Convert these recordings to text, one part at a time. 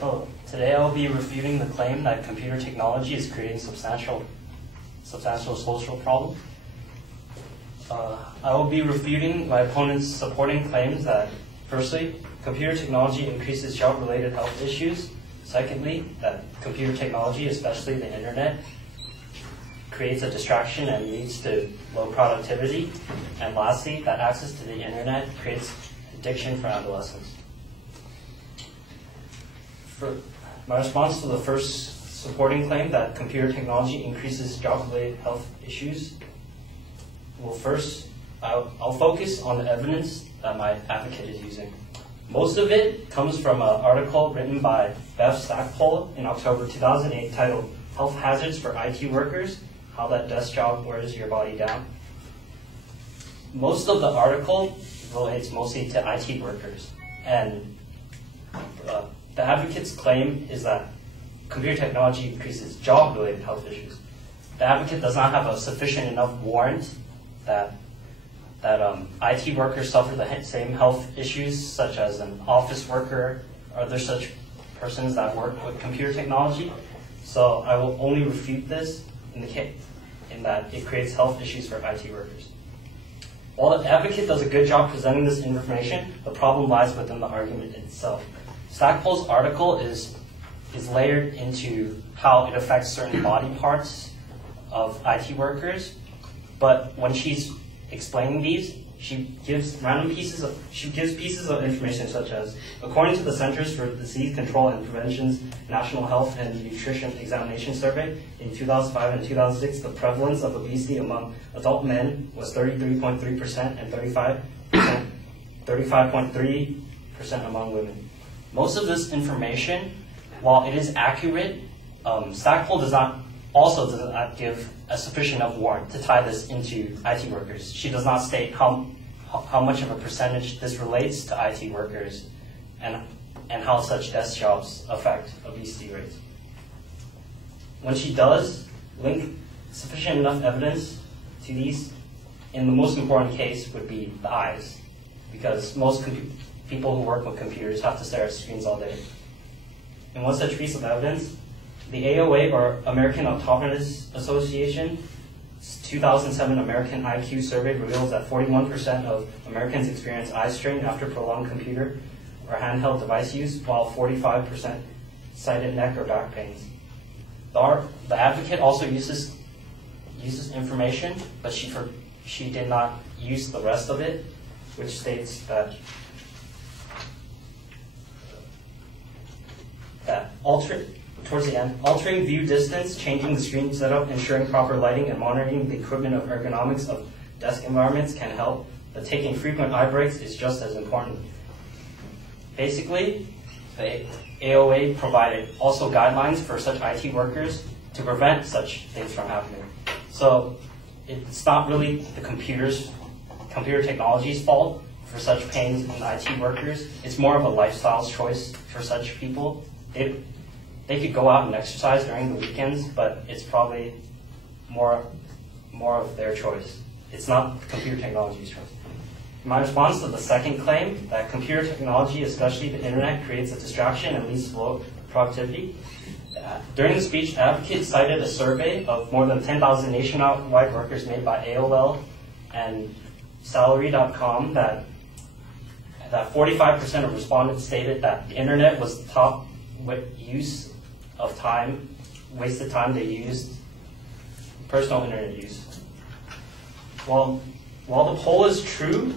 Hello. Today I will be refuting the claim that computer technology is creating substantial social problem. I will be refuting my opponent's supporting claims that, firstly, computer technology increases job-related health issues. Secondly, that computer technology, especially the internet, creates a distraction and leads to low productivity. And lastly, that access to the internet creates addiction for adolescents. My response to the first supporting claim that computer technology increases job-related health issues, well, first, I'll focus on the evidence that my advocate is using. Most of it comes from an article written by Bev Stackpole in October 2008 titled "Health Hazards for IT Workers, How That Desk Job Wears Your Body Down." Most of the article relates mostly to IT workers, and the advocate's claim is that computer technology increases job-related health issues. The advocate does not have a sufficient enough warrant that IT workers suffer the same health issues such as an office worker or other such persons that work with computer technology. So I will only refute this in that it creates health issues for IT workers. While the advocate does a good job presenting this information, the problem lies within the argument itself. Stackpole's article is layered into how it affects certain body parts of IT workers, but when she's explaining these, she gives pieces of information such as, according to the Centers for Disease Control and Prevention's National Health and Nutrition Examination Survey in 2005 and 2006, the prevalence of obesity among adult men was 33.3% and 35.3% among women. Most of this information, while it is accurate, Stackpole does not give a sufficient enough warrant to tie this into IT workers. She does not state how much of a percentage this relates to IT workers and how such desk jobs affect obesity rates. When she does link sufficient enough evidence to these, in the most important case would be the eyes, because most people who work with computers have to stare at screens all day. In one such piece of evidence, the AOA, or American Optometrists Association's 2007 American IQ survey reveals that 41% of Americans experience eye strain after prolonged computer or handheld device use, while 45% cited neck or back pains. The advocate also uses information, but she did not use the rest of it, which states that towards the end, altering view distance, changing the screen setup, ensuring proper lighting, and monitoring the equipment of ergonomics of desk environments can help, but taking frequent eye breaks is just as important. Basically, the AOA provided also guidelines for such IT workers to prevent such things from happening. So it's not really the computer technology's fault for such pains in IT workers. It's more of a lifestyle choice for such people. They could go out and exercise during the weekends, but it's probably more of their choice. It's not computer technology's choice. My response to the second claim, that computer technology, especially the internet, creates a distraction and leads to low productivity. During the speech, the advocate cited a survey of more than 10,000 nationwide workers made by AOL and Salary.com that 45% of respondents stated that the internet was the top use of time, wasted time they used, personal internet use. While the poll is true,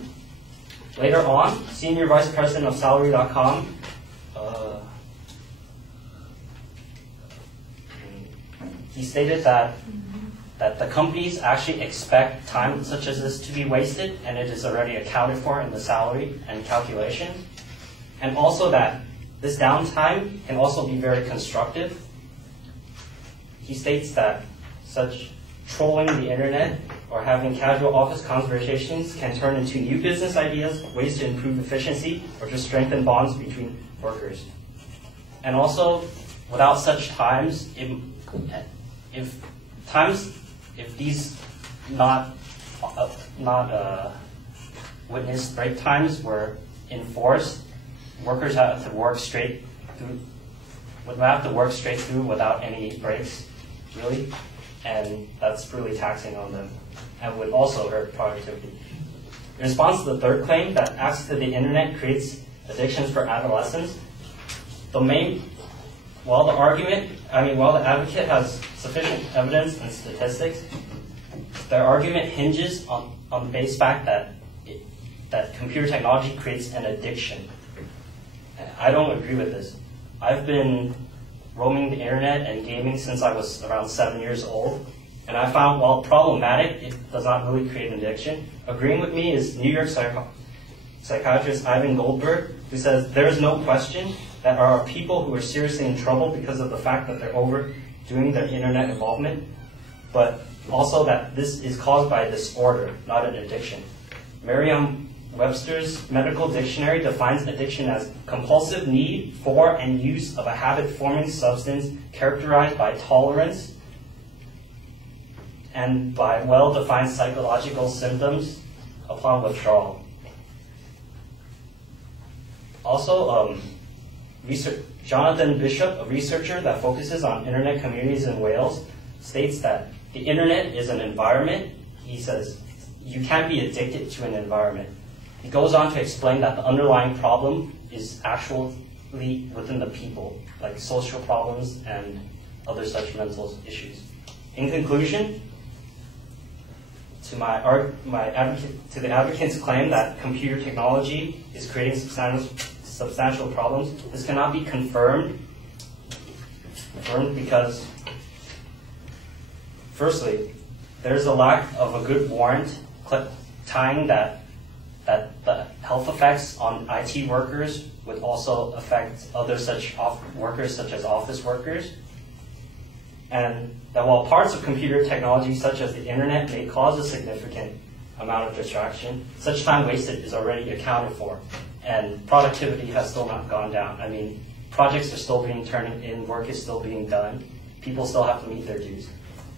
later on, Senior Vice President of Salary.com, he stated that the companies actually expect time such as this to be wasted, and it is already accounted for in the salary and calculation, and also that this downtime can also be very constructive. He states that such trolling the internet or having casual office conversations can turn into new business ideas, ways to improve efficiency, or just strengthen bonds between workers. And also, without such times, if these not witnessed break times were enforced, workers have to work straight through would have to work straight through without any breaks, really, and that's really taxing on them and would also hurt productivity. In response to the third claim that access to the internet creates addictions for adolescents, while the advocate has sufficient evidence and statistics, their argument hinges on the base fact that computer technology creates an addiction. I don't agree with this. I've been roaming the internet and gaming since I was around 7 years old, and I found, while problematic, it does not really create an addiction. Agreeing with me is New York psychiatrist Ivan Goldberg, who says there is no question that there are people who are seriously in trouble because of the fact that they're overdoing their internet involvement, but also that this is caused by a disorder, not an addiction. Merriam-Webster's medical dictionary defines addiction as compulsive need for and use of a habit-forming substance characterized by tolerance and by well-defined psychological symptoms upon withdrawal. Also, Jonathan Bishop, a researcher that focuses on internet communities in Wales, states that the internet is an environment. He says you can't be addicted to an environment. He goes on to explain that the underlying problem is actually within the people, like social problems and other such mental issues. In conclusion, to the advocate's claim that computer technology is creating substantial problems, this cannot be confirmed because, firstly, there's a lack of a good warrant tying that the health effects on IT workers would also affect other such workers, such as office workers, and that while parts of computer technology, such as the internet, may cause a significant amount of distraction, such time wasted is already accounted for, and productivity has still not gone down. I mean, projects are still being turned in, work is still being done, people still have to meet their dues.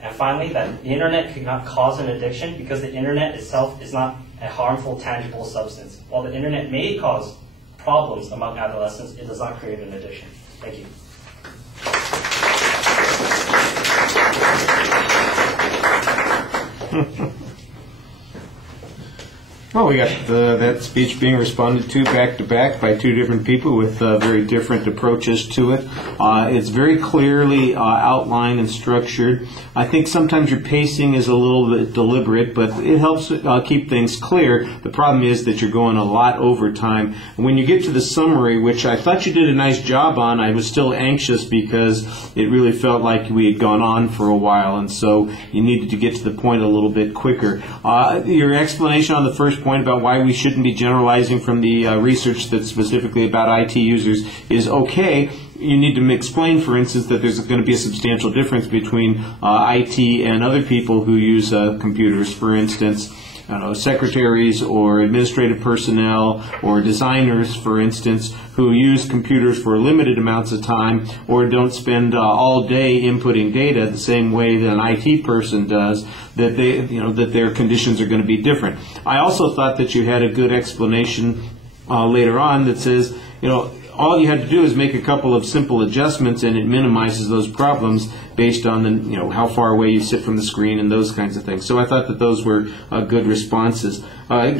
And finally, that the internet cannot cause an addiction because the internet itself is not a harmful, tangible substance. While the internet may cause problems among adolescents, it does not create an addiction. Thank you. Well, we got that speech being responded to back by two different people with very different approaches to it. It's very clearly outlined and structured. I think sometimes your pacing is a little bit deliberate, but it helps keep things clear. The problem is that you're going a lot over time. And when you get to the summary, which I thought you did a nice job on, I was still anxious because it really felt like we had gone on for a while, and so you needed to get to the point a little bit quicker. Your explanation on the first point about why we shouldn't be generalizing from the research that's specifically about IT users is okay. You need to explain, for instance, that there's going to be a substantial difference between IT and other people who use computers. For instance, secretaries or administrative personnel or designers, for instance, who use computers for limited amounts of time or don't spend all day inputting data the same way that an IT person does, that that their conditions are going to be different. I also thought that you had a good explanation later on that says, all you had to do is make a couple of simple adjustments and it minimizes those problems based on the, how far away you sit from the screen and those kinds of things. So I thought that those were good responses.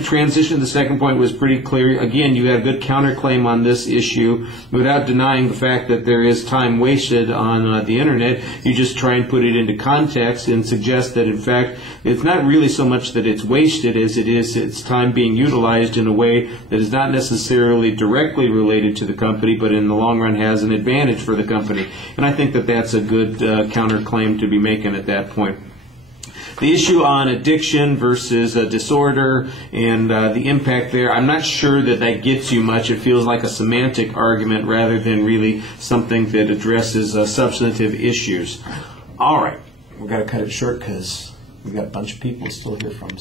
Transition to the second point was pretty clear. Again, you had a good counterclaim on this issue without denying the fact that there is time wasted on the internet. You just try and put it into context and suggest that, in fact, it's not really so much that it's wasted as it's time being utilized in a way that is not necessarily directly related to the company, but in the long run has an advantage for the company. And I think that that's a good counterclaim to be making at that point. The issue on addiction versus disorder and the impact there, I'm not sure that gets you much. It feels like a semantic argument rather than really something that addresses substantive issues. All right, we've got to cut it short because we've got a bunch of people still here from us.